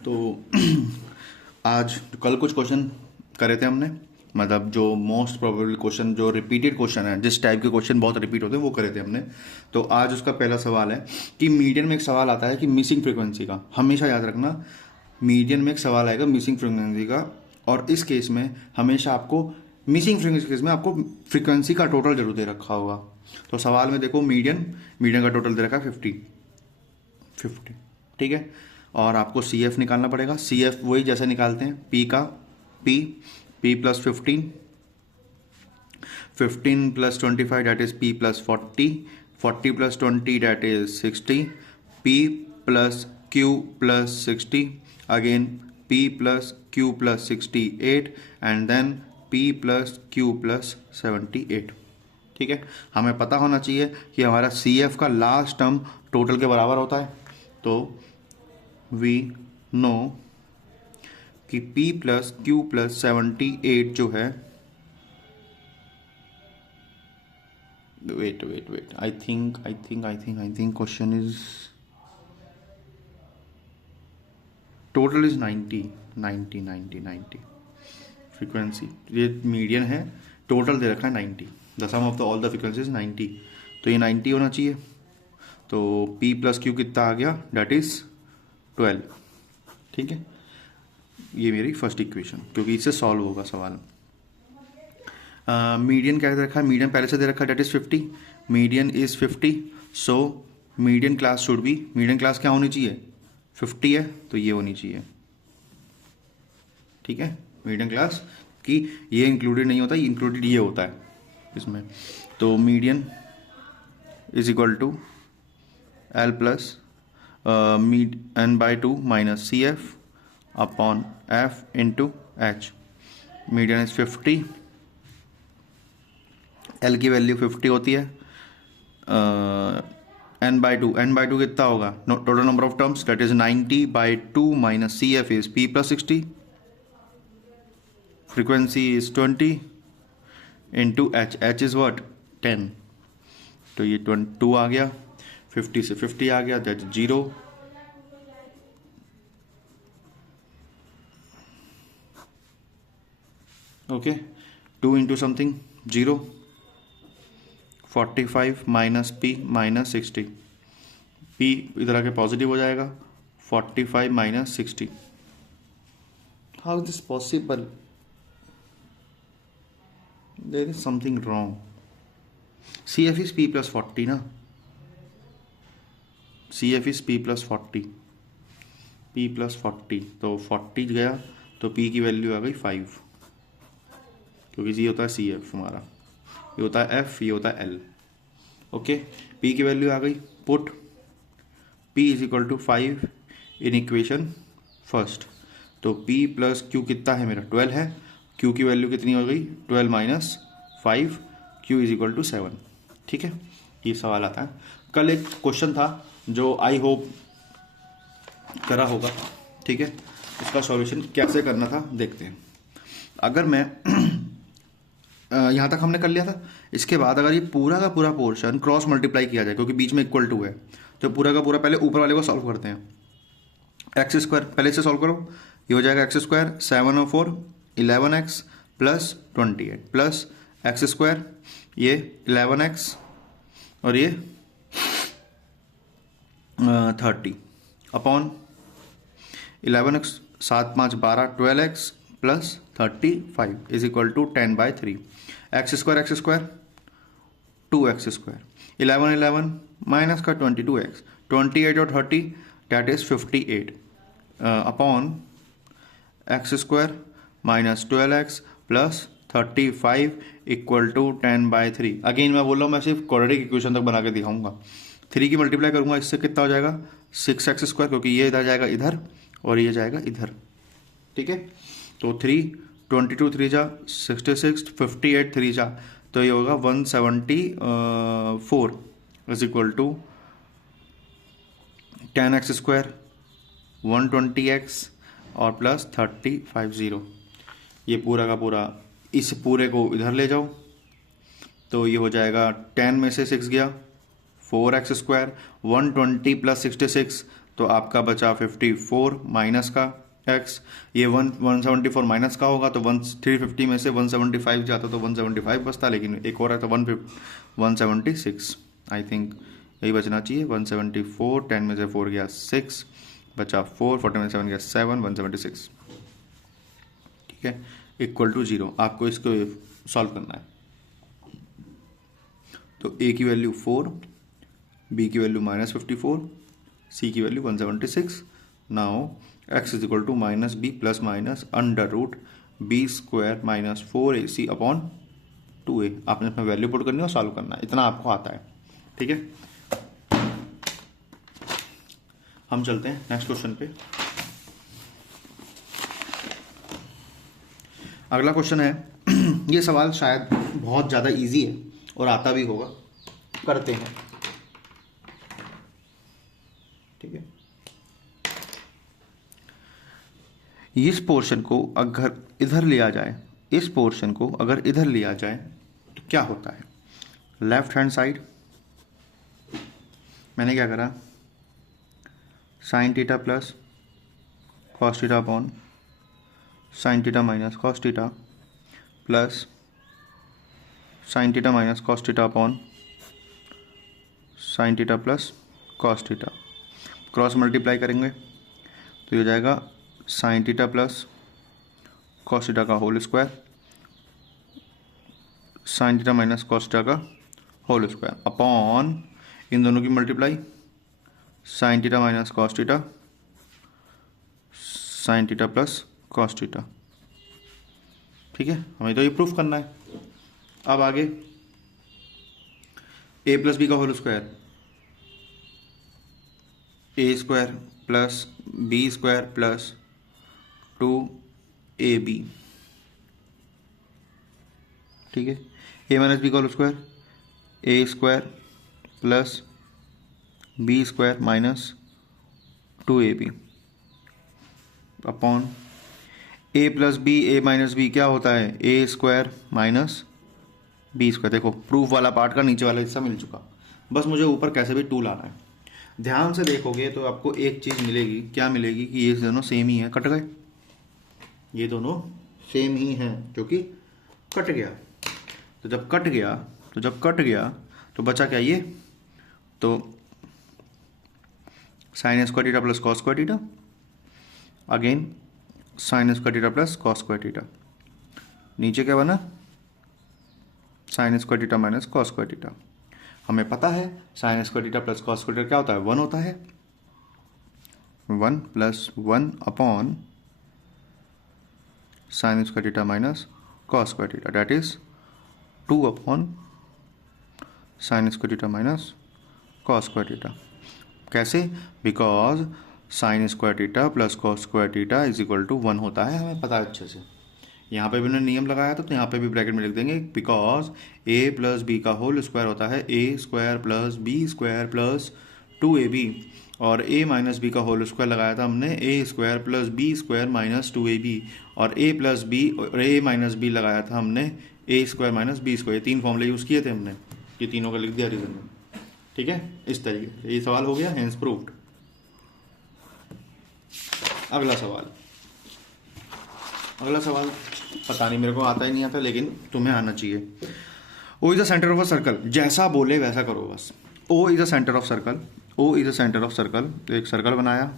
तो आज कल कुछ क्वेश्चन करे थे हमने, मतलब जो मोस्ट प्रोबेबल क्वेश्चन, जो रिपीटेड क्वेश्चन है, जिस टाइप के क्वेश्चन बहुत रिपीट होते हैं वो करे थे हमने। तो आज उसका पहला सवाल है कि मीडियन में एक सवाल आता है कि मिसिंग फ्रीक्वेंसी का। हमेशा याद रखना, मीडियन में एक सवाल आएगा मिसिंग फ्रीक्वेंसी का, और इस केस में हमेशा आपको मिसिंग फ्रीक्वेंसी केस में आपको फ्रीक्वेंसी का टोटल जरूर दे रखा होगा। तो सवाल में देखो, मीडियन मीडियन का टोटल दे रखा है 50, ठीक है। और आपको सी एफ निकालना पड़ेगा। सी एफ वही जैसे निकालते हैं, पी का P plus 15 plus 25 that is P plus 40 plus 20 that is 60, P plus Q plus 60, again P plus Q plus 68, and then P plus Q plus 78। ठीक है, हमें पता होना चाहिए कि हमारा सी एफ का लास्ट टर्म टोटल के बराबर होता है। तो वी नो कि P प्लस क्यू प्लस 78 जो है, wait I think question is total is 90 frequency. ये मीडियन है, टोटल दे रखा है 90, the sum of the all the frequencies 90, तो ये 90 होना चाहिए। तो P प्लस क्यू कितना आ गया, डेट इज 12। ठीक है, ये मेरी फर्स्ट इक्वेशन, क्योंकि इससे सॉल्व होगा सवाल। मीडियन क्या दे रखा है, मीडियन पहले से दे रखा है, that is 50, median is 50, so median class should be, median class क्या होनी चाहिए, 50 है तो ये होनी चाहिए। ठीक है, मीडियन क्लास की ये इंक्लूडेड नहीं होता, इंक्लूडेड ये होता है इसमें। तो median is equal to L plus N by 2 minus C F upon F into H. Median is 50, L की वैल्यू 50 होती है, एन बाई टू कितना होगा, total number of terms that is 90/2 minus C F is P plus 60, frequency is 20 into H is what 10, तो ये 22 आ गया, 50 से 50 आ गया, that 0। Okay, 2 into something 0, 45 minus P minus 60, P इधर आके पॉजिटिव हो जाएगा, 45 minus 60। How this possible, there is something wrong. C F is P plus 40 ना, C F is P plus 40, P plus 40, तो 40 गया तो पी की वैल्यू आ गई 5, क्योंकि ये होता है सी एफ हमारा, ये होता है एफ, ये होता है एल। ओके, पी की वैल्यू आ गई, put P is equal to 5 in equation first. तो पी प्लस क्यू कितना है मेरा, 12 है, क्यू की वैल्यू कितनी हो गई, 12 minus 5, Q is equal to 7। ठीक है, ये सवाल आता है। कल एक क्वेश्चन था जो आई होप करा होगा, ठीक है, इसका सॉल्यूशन कैसे करना था देखते हैं। अगर मैं यहाँ तक हमने कर लिया था, इसके बाद अगर ये पूरा का पूरा पोर्शन क्रॉस मल्टीप्लाई किया जाए, क्योंकि बीच में इक्वल टू है, तो पूरा का पूरा पहले ऊपर वाले को सॉल्व करते हैं। एक्स स्क्वायर पहले से सॉल्व करो, ये हो जाएगा एक्स स्क्वायर 7 और 4 11x plus 28 plus x square, ये 11x और ये 30 upon 11x 7 5 12 12x plus 35 is equal to 10/3। X square 2x square, 11 11 minus का 22x, 28 और 30 डैट इज 58 upon x square minus 12x plus 35 equal to 10/3। Again मैं बोल रहा हूँ, मैं सिर्फ क्वाड्रेटिक इक्वेशन तक बना के दिखाऊंगा। 3 की मल्टीप्लाई करूंगा, इससे कितना हो जाएगा 6x स्क्वायर, क्योंकि ये इधर जाएगा इधर और ये जाएगा इधर। ठीक है, तो 3 22 3 जा 66, 58 3 जा, तो ये होगा 174 is equal to 10x square 120x और प्लस 350। ये पूरा का पूरा इस पूरे को इधर ले जाओ, तो ये हो जाएगा 10 में से 6 गया 4x स्क्वायर, 120 प्लस 66 तो आपका बचा 54 माइनस का x, ये 174 माइनस का होगा तो 350 में से 175 जाता तो 175 बचता, लेकिन एक और है तो 176 आई थिंक यही बचना चाहिए। 174, 10 में से 4 गया 6, बचा 4, 40 में से 7 गया 7, 176, ठीक है, इक्वल टू 0। आपको इसको सॉल्व करना है। तो a की वैल्यू 4, b की वैल्यू -54, c की वैल्यू 176। Now x is equal to minus B plus minus under root B square minus 4ac upon 2a। आपने इसमें वैल्यू पुट करनी है और सॉल्व करना है, इतना आपको आता है, ठीक है। हम चलते हैं नेक्स्ट क्वेश्चन पे। अगला क्वेश्चन है ये सवाल शायद बहुत ज़्यादा इजी है और आता भी होगा, करते हैं, ठीक है। इस पोर्शन को अगर इधर लिया जाए, इस पोर्शन को अगर इधर लिया जाए तो क्या होता है? लेफ्ट हैंड साइड मैंने क्या करा, sine theta plus cos theta upon sine theta minus cos theta plus sine theta minus cos theta upon sine theta plus cos theta. Cross multiply करेंगे तो ये हो जाएगा sine theta plus cos theta का whole square, sine theta minus cos theta का whole square upon इन दोनों की multiply, sine theta minus cos theta, sine theta plus cos theta, ठीक है। हमें तो ये प्रूफ करना है। अब आगे a प्लस बी का whole square, A square plus B square plus 2ab, ठीक है। a माइनस बी का whole square, A square plus B square minus 2ab upon a plus B, A minus B क्या होता है, A square minus B square. देखो proof वाला part का नीचे वाला हिस्सा मिल चुका, बस मुझे ऊपर कैसे भी 2 लाना है। ध्यान से देखोगे तो आपको एक चीज़ मिलेगी, क्या मिलेगी कि ये दोनों सेम ही है, कट गए, ये दोनों सेम ही हैं क्योंकि कट गया। तो जब कट गया तो बचा क्या, ये तो sine square theta plus cos square theta, again sine square theta plus cos square theta, नीचे क्या बना, sine square theta minus cos square theta. हमें पता है sine square theta plus cos square theta क्या होता है, 1 होता है, 1 plus 1 upon sine square theta minus cos square theta, that is 2 upon sine square theta minus cos square theta. कैसे? Because sign square theta plus cos square theta is equal to 1 होता है, हमें पता है अच्छे से। यहाँ पे भी उन्होंने नियम लगाया था तो यहाँ पे भी ब्रैकेट में लिख देंगे, बिकॉज a प्लस बी का होल स्क्वायर होता है a square plus B square plus 2ab, और a माइनस बी का होल स्क्वायर लगाया था हमने a square plus B square minus 2ab, और a प्लस बी और a माइनस बी लगाया था हमने a square minus B square. 3 फॉर्मूले यूज़ किए थे हमने, ये तीनों का लिख दिया रीजन में, ठीक है। इस तरीके से ये सवाल हो गया, हेंस प्रूव्ड। अगला सवाल पता नहीं मेरे को आता ही नहीं आता, लेकिन तुम्हें आना चाहिए। O is the centre of a circle, जैसा बोले वैसा करो बस। O is the centre of circle, O is the centre of circle. तो एक सर्कल बनाया,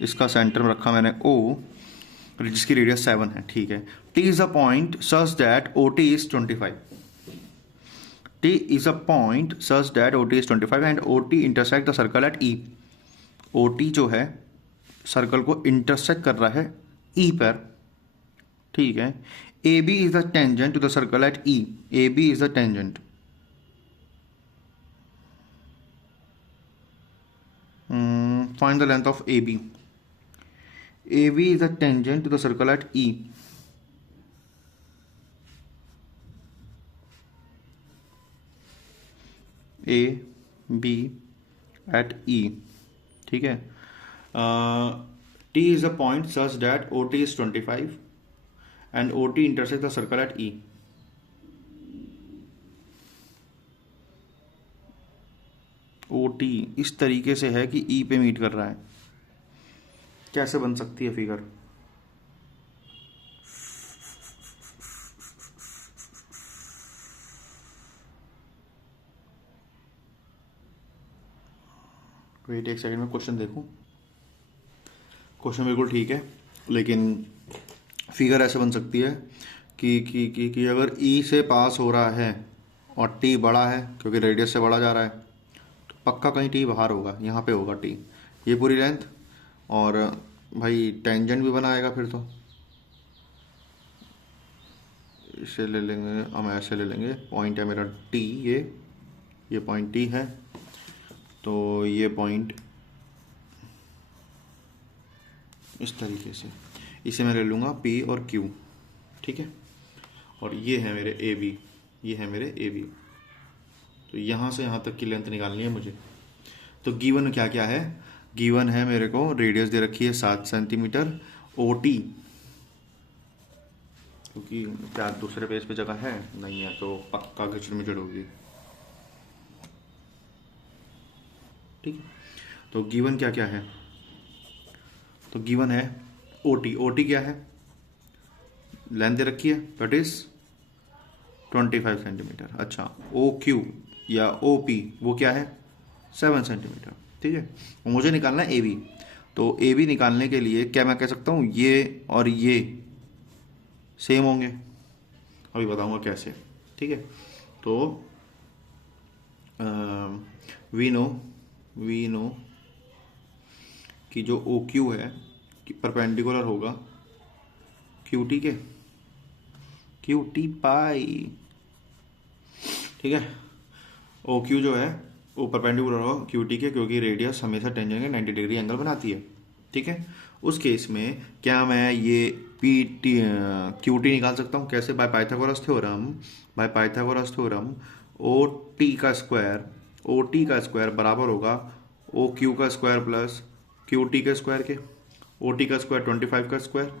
इसका सेंटर में रखा मैंने O, जिसकी रेडियस 7 है, ठीक है। T is a point such that OT is 25, T is a point such that OT is 25 and OT intersect the circle eight E। OT जो है सर्कल को इंटरसेक्ट कर रहा है E पर, ठीक है। AB is the tangent to the circle at E. AB is the tangent. Find the length of AB. AB is the tangent to the circle at E. A B at E, ठीक है। T is the point such that OT is 25 and OT intersects the circle at E. OT इस तरीके से है कि E पे meet कर रहा है, कैसे बन सकती है फिगर? वेट एक सेकंड में क्वेश्चन देखूं। क्वेश्चन बिल्कुल ठीक है, लेकिन फिगर ऐसे बन सकती है कि अगर ई से पास हो रहा है और टी बड़ा है, क्योंकि रेडियस से बड़ा जा रहा है, तो पक्का कहीं टी बाहर होगा, यहाँ पे होगा टी, ये पूरी लेंथ। और भाई टेंजेंट भी बनाएगा फिर तो, इसे ले लेंगे हम, ऐसे ले लेंगे, पॉइंट है मेरा टी, ये पॉइंट टी है, तो ये पॉइंट इस तरीके से, इसे मैं ले लूँगा पी और क्यू, ठीक है। और ये है मेरे ए बी, ये है मेरे ए बी। तो यहाँ से यहाँ तक की लेंथ निकालनी है मुझे। तो गिवन क्या क्या है? गिवन है मेरे को, रेडियस दे रखी है 7 सेंटीमीटर, ओ टी, क्योंकि क्या दूसरे पेज पे जगह है नहीं है तो पक्का खिचड़ मिचड़ होगी, ठीक है। तो गिवन क्या क्या है? तो गिवन है ओ टी, ओ टी क्या है? लेंथ दे रखी है, दैट इज 25 सेंटीमीटर। अच्छा, ओ क्यू या ओ पी वो क्या है? 7 सेंटीमीटर, ठीक है। और मुझे निकालना है ए बी। तो ए बी निकालने के लिए क्या मैं कह सकता हूँ, ये और ये सेम होंगे, अभी बताऊंगा कैसे, ठीक है। तो वी नो कि जो ओ क्यू है कि परपेंडिकुलर होगा क्यू टी के, क्यू टी पाई, ठीक है। ओ क्यू जो है वो परपेंडिकुलर होगा क्यू टी के, क्योंकि रेडियस हमेशा टेंजेंट के 90 डिग्री एंगल बनाती है, ठीक है। उस केस में क्या मैं ये पी टी क्यू टी निकाल सकता हूँ? कैसे? By Pythagoras theorem O T का स्क्वायर बराबर होगा ओ क्यू का स्क्वायर प्लस क्यू टी का स्क्वायर के। ओ टी का स्क्वायर 25 का square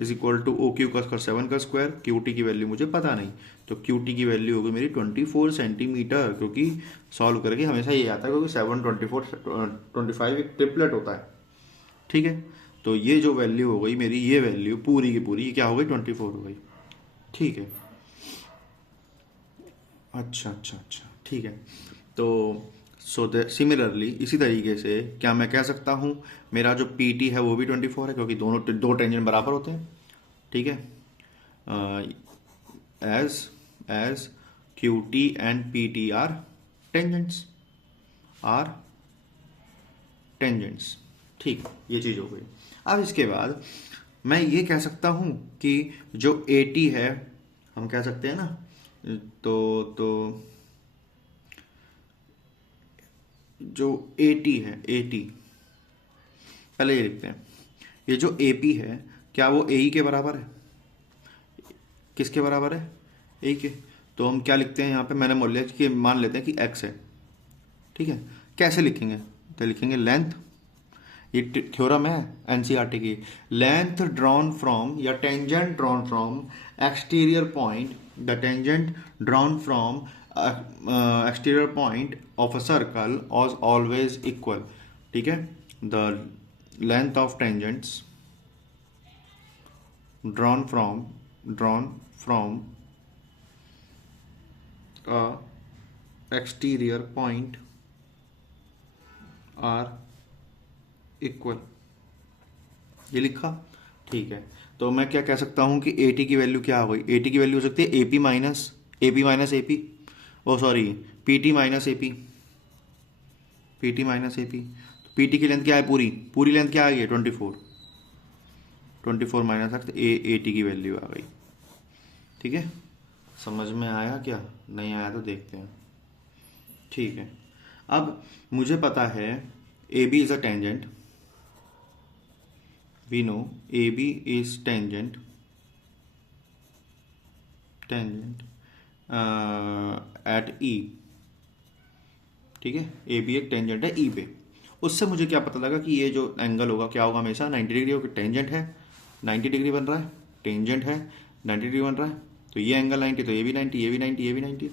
is equal to O Q का स्क्वायर 7 का स्क्वायर। क्यू टी की वैल्यू मुझे पता नहीं, तो क्यू टी की वैल्यू होगी मेरी 24 सेंटीमीटर, क्योंकि सॉल्व करके हमेशा ये आता है, क्योंकि 7 24 25 एक ट्रिपलेट होता है, ठीक है। तो ये जो वैल्यू हो गई मेरी, ये वैल्यू पूरी की पूरी क्या हो गई? 24 हो गई, ठीक है। अच्छा, ठीक है। तो सिमिलरली इसी तरीके से क्या मैं कह सकता हूँ मेरा जो पी टी है वो भी 24 है, क्योंकि दोनों दो टेंजेंट बराबर होते हैं, ठीक है। As Q T and P T are tangents, ठीक, ये चीज़ हो गई। अब इसके बाद मैं ये कह सकता हूँ कि जो ए टी है, हम कह सकते हैं ना, तो जो ए टी है, ए टी पहले ये लिखते हैं, ये जो ए पी है क्या वो ए ई के बराबर है? किसके बराबर है? ए के। तो हम क्या लिखते हैं यहाँ पे, मैंने मान लिया कि मान लेते हैं कि एक्स है, ठीक है। कैसे लिखेंगे? तो लिखेंगे लेंथ, ये थ्योरम है एनसीईआरटी की, लेंथ ड्रॉन फ्रॉम या tangent drawn from exterior point, the tangent drawn from exterior point of a circle was always equal, ठीक है। The length of tangents drawn from a exterior point are equal, ये लिखा, ठीक है। तो मैं क्या कह सकता हूँ कि ए टी की वैल्यू क्या हो गई? ए टी की वैल्यू हो सकती है A P minus A P, oh sorry P T minus A P, P T minus A P. P T की लेंथ क्या है? पूरी लेंथ क्या आ गई है? 24 माइनस एक्स, ए टी की वैल्यू आ गई, ठीक है। समझ में आया? क्या नहीं आया तो देखते हैं, ठीक है। अब मुझे पता है A B is a tangent, we know A B is tangent at E, ठीक है। ए बी एक टेंजेंट है ई पे। उससे मुझे क्या पता लगा कि ये जो एंगल होगा क्या होगा? हमेशा 90 डिग्री होगा। टेंजेंट है 90 डिग्री बन रहा है, टेंजेंट है 90 डिग्री बन रहा है, तो ये एंगल 90, तो ये भी 90, ये भी 90, ये भी 90।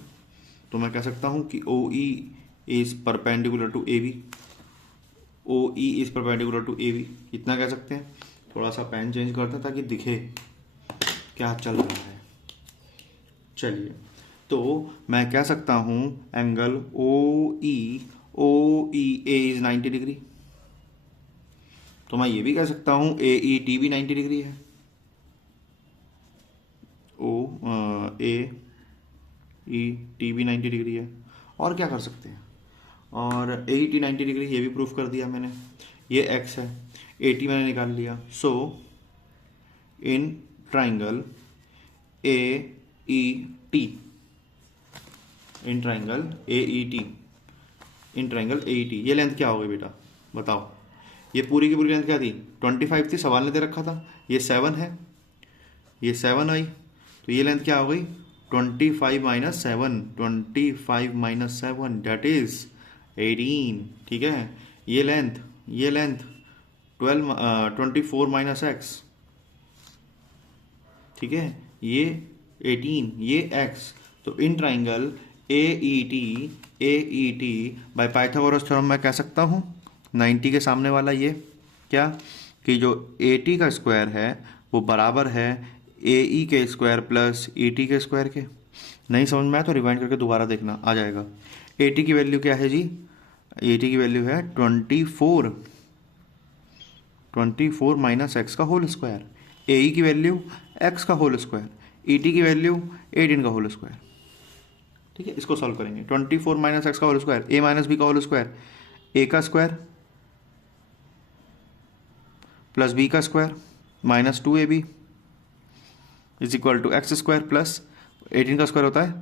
तो मैं कह सकता हूँ कि O E is perpendicular to A B, O E is perpendicular to A B, इतना कह सकते हैं। थोड़ा सा पेन चेंज करते हैं ताकि दिखे क्या चल रहा है। चलिए, तो मैं कह सकता हूँ angle O E A is 90 degree. तो मैं ये भी कह सकता हूँ ए ई टी भी 90 डिग्री है। ओ ए ई टी भी 90 डिग्री है। और क्या कर सकते हैं, और ए ई टी 90 डिग्री ये भी प्रूफ कर दिया मैंने। ये एक्स है, ए टी मैंने निकाल लिया। So in triangle A E T, in triangle A E T, in triangle A E T, ये लेंथ क्या हो गई बेटा बताओ। ये पूरी की पूरी लेंथ क्या थी, 25 थी, सवाल ने दे रखा था। ये 7 है, ये 7 आई, तो ये लेंथ क्या हो गई 25 माइनस 7, 25 माइनस 7 डेट इज 18। ठीक है, ये लेंथ 24 माइनस एक्स, ठीक है, ये 18, ये एक्स। तो इन triangle A E T bye Pythagoras theorem मैं कह सकता हूँ 90 के सामने वाला ये क्या, कि जो ए टी का स्क्वायर है वो बराबर है ए ई के स्क्वायर प्लस ई टी के स्क्वायर के। नहीं समझ में आया तो रिवाइंड करके दोबारा देखना, आ जाएगा। ए टी की वैल्यू क्या है जी, ए टी की वैल्यू है 24 माइनस एक्स का होल स्क्वायर। ए ई की वैल्यू एक्स का होल स्क्वायर, ई टी की वैल्यू 18 का होल स्क्वायर। ठीक है, इसको सॉल्व करेंगे। 24 माइनस एक्स का whole square, A minus B का होल स्क्वायर, ए का स्क्वायर प्लस बी का square minus 2ab is equal to x square plus 18 का स्क्वायर होता है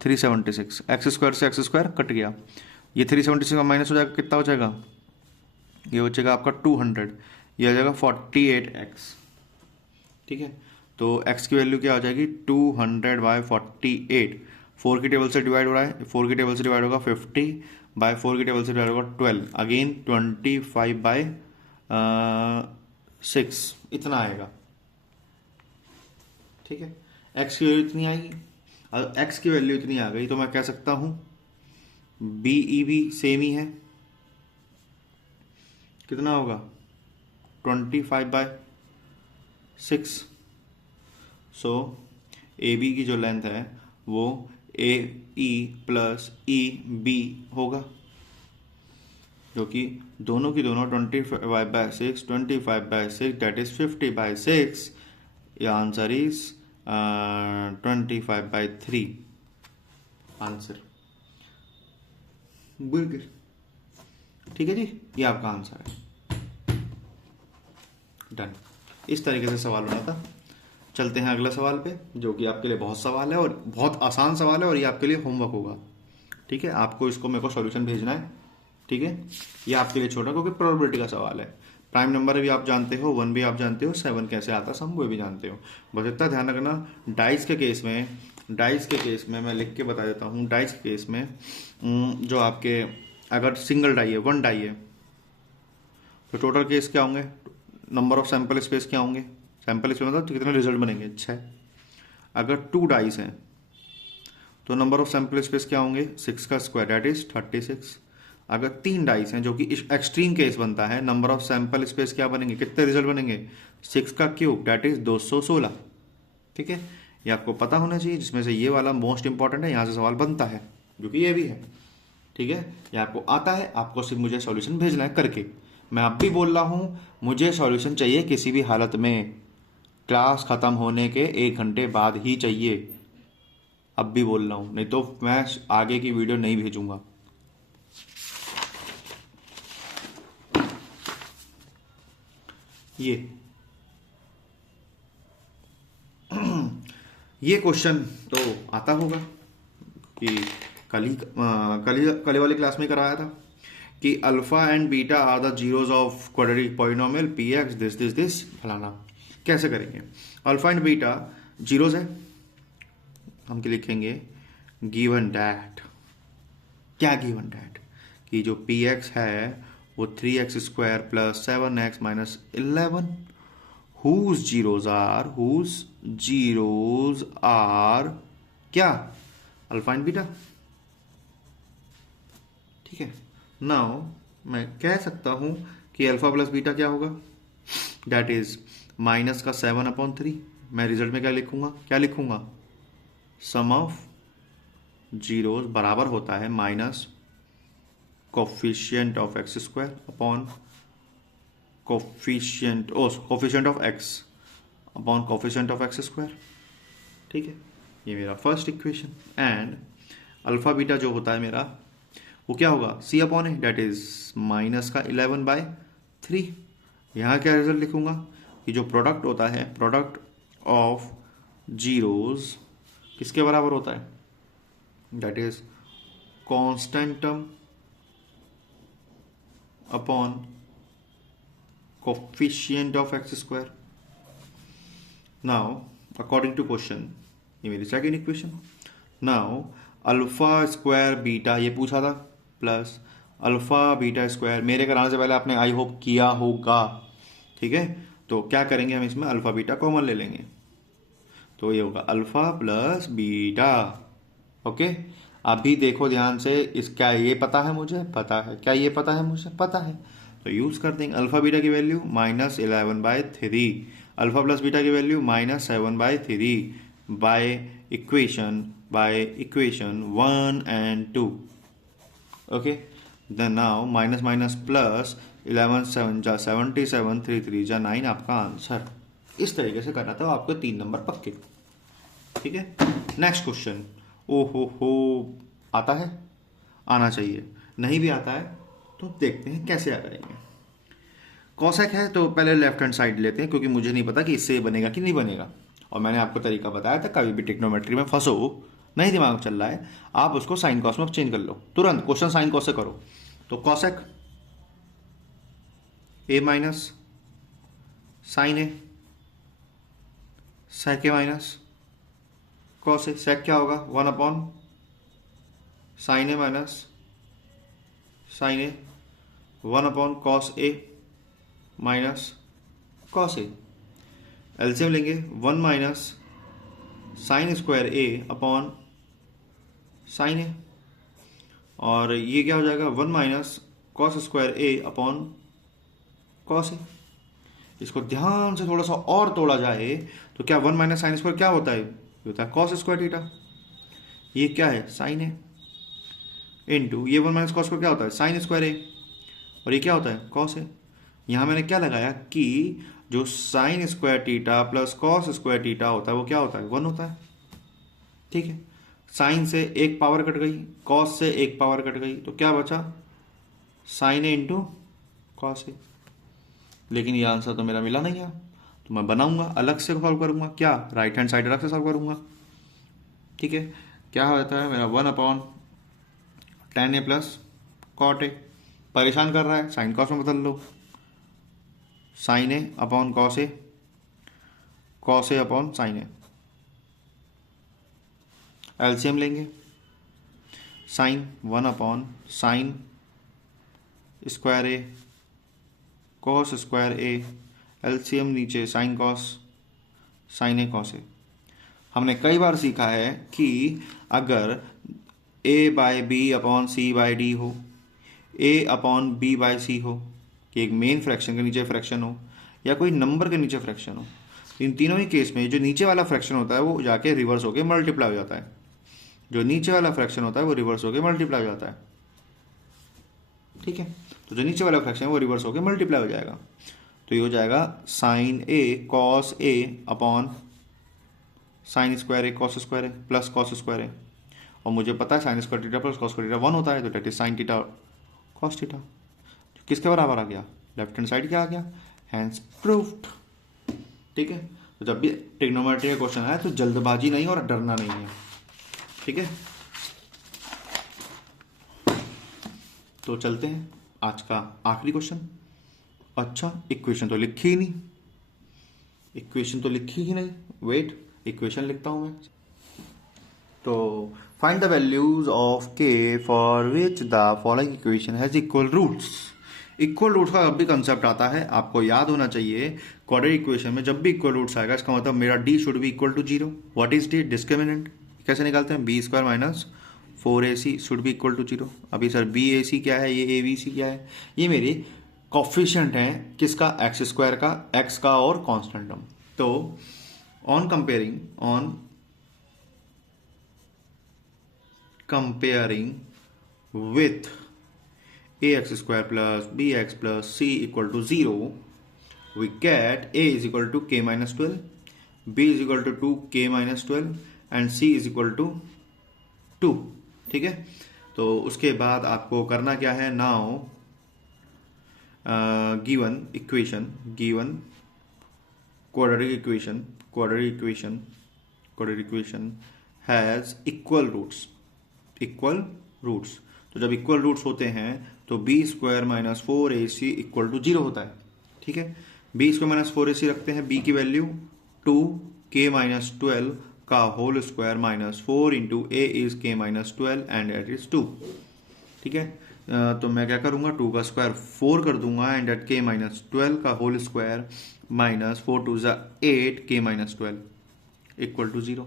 376। एक्स स्क्वायर से एक्स स्क्वायर कट गया, ये 376 का माइनस हो जाएगा, कितना हो जाएगा, ये हो जाएगा आपका 200, ये आ जाएगा 48x। ठीक है, तो x की वैल्यू क्या हो जाएगी 200/48। 4 की टेबल से डिवाइड हो रहा है, 4 की टेबल से डिवाइड होगा 50, बाय 4 की टेबल से डिवाइड होगा 12, अगेन 25/6 इतना आएगा। ठीक है, x की वैल्यू इतनी आएगी। अगर x की वैल्यू इतनी आ गई तो मैं कह सकता हूँ बी ई भी सेम ही है, कितना होगा 25/6। सो ए बी की जो लेंथ है वो ए ई प्लस ई बी होगा, जो कि दोनों की दोनों 25/6, 25/6 डेट इज 50/6। या आंसर इज 25/3 आंसर। बिल्कुल ठीक है जी, ये आपका आंसर है। डन, इस तरीके से सवाल बना था। चलते हैं अगला सवाल पे, जो कि आपके लिए बहुत सवाल है और बहुत आसान सवाल है, और ये आपके लिए होमवर्क होगा। ठीक है, आपको इसको मेरे को सॉल्यूशन भेजना है। ठीक है, ये आपके लिए छोटा क्योंकि प्रोबेबिलिटी का सवाल है। प्राइम नंबर भी आप जानते हो, 1 भी आप जानते हो, 7 कैसे आता है सम वो भी जानते हो। बस इतना ध्यान रखना, डाइस के केस में मैं लिख के बता देता हूँ। डाइस के केस में जो आपके अगर सिंगल डाई है, 1 डाई है, तो टोटल केस क्या होंगे, नंबर ऑफ सैंपल स्पेस क्या होंगे, सैंपल स्पेस मतलब तो कितने रिजल्ट बनेंगे 6। अगर 2 डाइस हैं तो नंबर ऑफ सैंपल स्पेस क्या होंगे 6 का स्क्वायर डेट इज 36। अगर 3 डाइस हैं, जो कि एक्सट्रीम केस बनता है, नंबर ऑफ सैंपल स्पेस क्या बनेंगे, कितने रिजल्ट बनेंगे 6 का क्यूब डेट इज 216। ठीक है, ये आपको पता होना चाहिए, जिसमें से ये वाला मोस्ट इंपॉर्टेंट है, यहाँ से सवाल बनता है, जो कि ये भी है। ठीक है, ये आपको आता है, आपको सिर्फ मुझे सॉल्यूशन भेजना है करके। मैं अब भी बोल रहा हूँ, मुझे सॉल्यूशन चाहिए किसी भी हालत में, क्लास खत्म होने के 1 घंटे बाद ही चाहिए। अब भी बोल रहा हूँ, नहीं तो मैं आगे की वीडियो नहीं भेजूंगा। ये क्वेश्चन तो आता होगा कि कल वाली क्लास में कराया था कि alpha and beta are the zeros of quadratic polynomial P x this फलाना। कैसे करेंगे, अल्फा एंड बीटा जीरोज है, हम क्या लिखेंगे, गिवन डैट। क्या गिवन डैट, कि जो पी एक्स है वो 3x² plus 7x minus 11 whose zeros are क्या, अल्फा एंड बीटा। ठीक है, नाउ मैं कह सकता हूं कि अल्फा प्लस बीटा क्या होगा, दैट इज माइनस का 7/3। मैं रिजल्ट में क्या लिखूंगा, सम ऑफ जीरोस बराबर होता है minus coefficient of x square upon coefficient of X upon coefficient of x square. ठीक है, ये मेरा first equation. And alpha beta जो होता है मेरा वो क्या होगा, C upon A, that is minus का 11/3। यहाँ क्या रिजल्ट लिखूंगा कि जो प्रोडक्ट होता है, प्रोडक्ट ऑफ जीरोस किसके बराबर होता है, that is constant term upon coefficient of x square. Now according to question, ये मेरी second equation. Now alpha square beta ये पूछा था, प्लस अल्फा बीटा स्क्वायर मेरे कराने से पहले आपने आई होप किया होगा। ठीक है, तो क्या करेंगे, हम इसमें अल्फा बीटा कॉमन ले लेंगे, तो ये होगा अल्फा प्लस बीटा। ओके, अभी देखो ध्यान से, इसका ये पता है मुझे, पता है, क्या ये पता है मुझे, पता है, तो यूज कर देंगे। अल्फा बीटा की वैल्यू -11/3, अल्फा प्लस बीटा की value -7/3 by equation 1 and 2। Okay, then now minus minus plus 11 7 जा 77 3 3 जा 9 आपका आंसर। इस तरीके से करना था, आपको 3 नंबर पक्के। ठीक है, नेक्स्ट क्वेश्चन। ओ हो आता है, आना चाहिए, नहीं भी आता है तो देखते हैं कैसे आ करेंगे। कॉसेक है तो पहले लेफ्ट हैंड साइड लेते हैं, क्योंकि मुझे नहीं पता कि इससे बनेगा कि नहीं बनेगा, और मैंने आपको तरीका बताया था, कभी भी ट्रिग्नोमेट्री में फंसो नहीं, दिमाग चल रहा है, आप उसको साइन कॉस में चेंज कर लो तुरंत, क्वेश्चन साइन कॉस से करो। तो cosec A minus sine A sec A minus cos A, sec क्या होगा 1 sine A minus sine A 1 cos A minus cos A. LCM लेंगे 1 minus sine square A upon sine A, और ये क्या हो जाएगा 1 minus cos square A upon cos A. इसको ध्यान से थोड़ा सा और तोड़ा जाए तो क्या 1 माइनस साइन स्क्वायर क्या होता है, ये होता है कॉस स्क्वायर थीटा। ये क्या है साइन ए, इनटू ये 1 माइनस कॉस स्क्वायर क्या होता है साइन स्क्वायर ए, और ये क्या होता है कॉस ए। यहाँ मैंने क्या लगाया कि जो sign square theta plus cos square theta होता है वो क्या होता है 1 होता है। ठीक है, साइन से एक पावर कट गई, कॉस से एक पावर कट गई, तो क्या बचा sign A into cos A. लेकिन ये आंसर तो मेरा मिला नहीं है, तो मैं बनाऊंगा अलग से, सॉल्व करूंगा, क्या राइट हैंड साइड अलग से सॉल्व करूंगा। ठीक है, क्या होता है मेरा 1/tan A plus cot A, परेशान कर रहा है साइन कॉस में बदल लो, sine A upon cos A upon sine A. LCM लेंगे, sine 1/sin square A cos square A, LCM नीचे sine cos sine A cos A. हमने कई बार सीखा है कि अगर a by B upon C by D हो, a upon B by C हो, कि एक मेन फ्रैक्शन के नीचे फ्रैक्शन हो या कोई नंबर के नीचे फ्रैक्शन हो, इन तीनों ही केस में जो नीचे वाला फ्रैक्शन होता है वो जाके रिवर्स होके मल्टीप्लाई हो जाता है, जो नीचे वाला फ्रैक्शन होता है वो रिवर्स होके मल्टीप्लाई हो जाता है। ठीक है, तो जो नीचे वाला फ्रैक्शन है वो रिवर्स होके मल्टीप्लाई हो जाएगा, तो ये हो जाएगा sine A cos A upon sine square A cos square A plus cos square A, और मुझे पता है sine square theta plus cos square theta 1 होता है, तो that is sine theta cos theta. किसके बराबर आ गया, लेफ्ट हैंड साइड क्या आ गया, हैंस प्रूव्ड। ठीक है, तो जब भी ट्रिग्नोमेट्री का क्वेश्चन आया तो जल्दबाजी नहीं और डरना नहीं है। ठीक है, तो चलते हैं आज का आखिरी क्वेश्चन। अच्छा, इक्वेशन तो लिखी ही नहीं, वेट इक्वेशन लिखता हूं मैं। तो find the values of K for which the following equation has equal roots. Equal roots का जब भी कंसेप्ट आता है आपको याद होना चाहिए, क्वाड्रेटिक इक्वेशन में जब भी इक्वल रूट्स आएगा इसका मतलब मेरा d should be equal to 0। What is D, discriminant. कैसे निकालते हैं, b² - 4ac should be equal to 0। अभी सर bac क्या है, ये abc क्या है, ये मेरे कॉफिशिएंट हैं किसका, एक्स स्क्वायर का, एक्स का और कांस्टेंट टर्म। तो on comparing with ax square plus bx plus c equal to 0, we get a is equal to k minus 12, b is equal to 2k minus 12 and c is equal to 2। ठीक है, तो उसके बाद आपको करना क्या है, now given quadratic equation has equal roots। तो जब इक्वल रूट्स होते हैं तो b square minus 4ac equal to 0 होता है। ठीक है, बी स्क्वायर माइनस 4ac रखते हैं, बी की वैल्यू 2k माइनस 12 का whole square minus 4 into a is k minus 12 and at is 2। ठीक है, तो मैं क्या करूंगा, 2 का स्क्वायर 4 कर दूंगा एंड एट k माइनस 12 का होल स्क्वायर माइनस 4 टू ज़ा 8 k माइनस 12 इक्वल टू 0।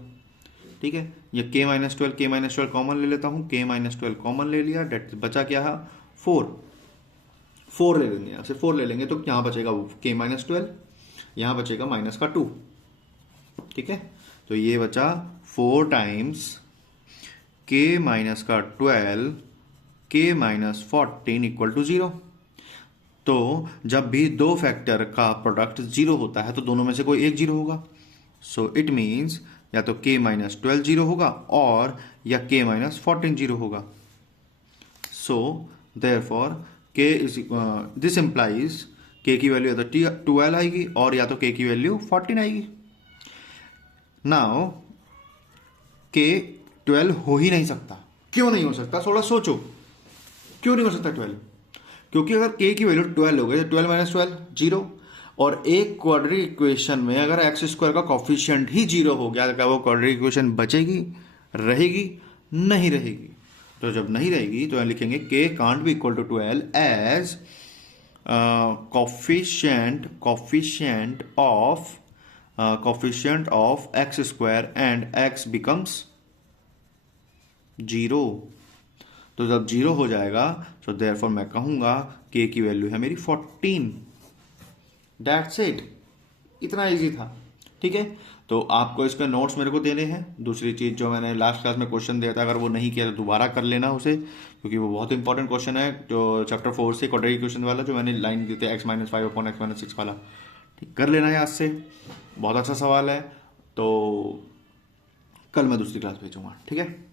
ठीक है, ये k माइनस 12 कॉमन ले लेता हूँ, k माइनस 12 कॉमन ले लिया, डेट बचा क्या है 4 ले लेंगे, यहाँ से 4 ले लेंगे तो यहाँ बचेगा k माइनस 12, यहाँ बचेगा माइनस का 2। ठीक है, तो ये बचा 4 टाइम्स k माइनस का 12 k माइनस 14 इक्वल टू 0। तो जब भी दो फैक्टर का प्रोडक्ट 0 होता है तो दोनों में से कोई एक 0 होगा। सो इट मीन्स या तो k माइनस 12 0 होगा और या k माइनस 14 0 होगा। So therefore k is this implies k की वैल्यू या तो 12 आएगी और या तो k की वैल्यू 14 आएगी। नाउ k 12 हो ही नहीं सकता। क्यों नहीं हो सकता, थोड़ा सोचो, क्यों नहीं हो सकता 12? क्योंकि अगर k की वैल्यू 12 हो गई तो 12 माइनस 12 0, और एक क्वाड्रेटिक इक्वेशन में अगर एक्स स्क्वायर का कॉफिशिएंट ही 0 हो गया, क्या वो क्वाड्रेटिक इक्वेशन बचेगी, रहेगी, नहीं रहेगी। तो जब नहीं रहेगी तो यहाँ लिखेंगे k can't be equal to 12 as coefficient of x square and x becomes 0। तो जब 0 हो जाएगा तो देयरफॉर मैं कहूंगा k की वैल्यू है मेरी 14। दैट्स इट, इतना इजी था। ठीक है, तो आपको इसके नोट्स मेरे को देने हैं। दूसरी चीज़ जो मैंने लास्ट क्लास में क्वेश्चन दिया था, अगर वो नहीं किया तो दोबारा कर लेना उसे, क्योंकि वो बहुत इंपॉर्टेंट क्वेश्चन है जो चैप्टर 4 से क्वाड्रेटिक इक्वेशन वाला जो मैंने लाइन दी थी x minus 5 upon x minus 6 वाला। ठीक, कर लेना याद से, बहुत अच्छा सवाल है। तो कल मैं दूसरी क्लास भेजूंगा। ठीक है।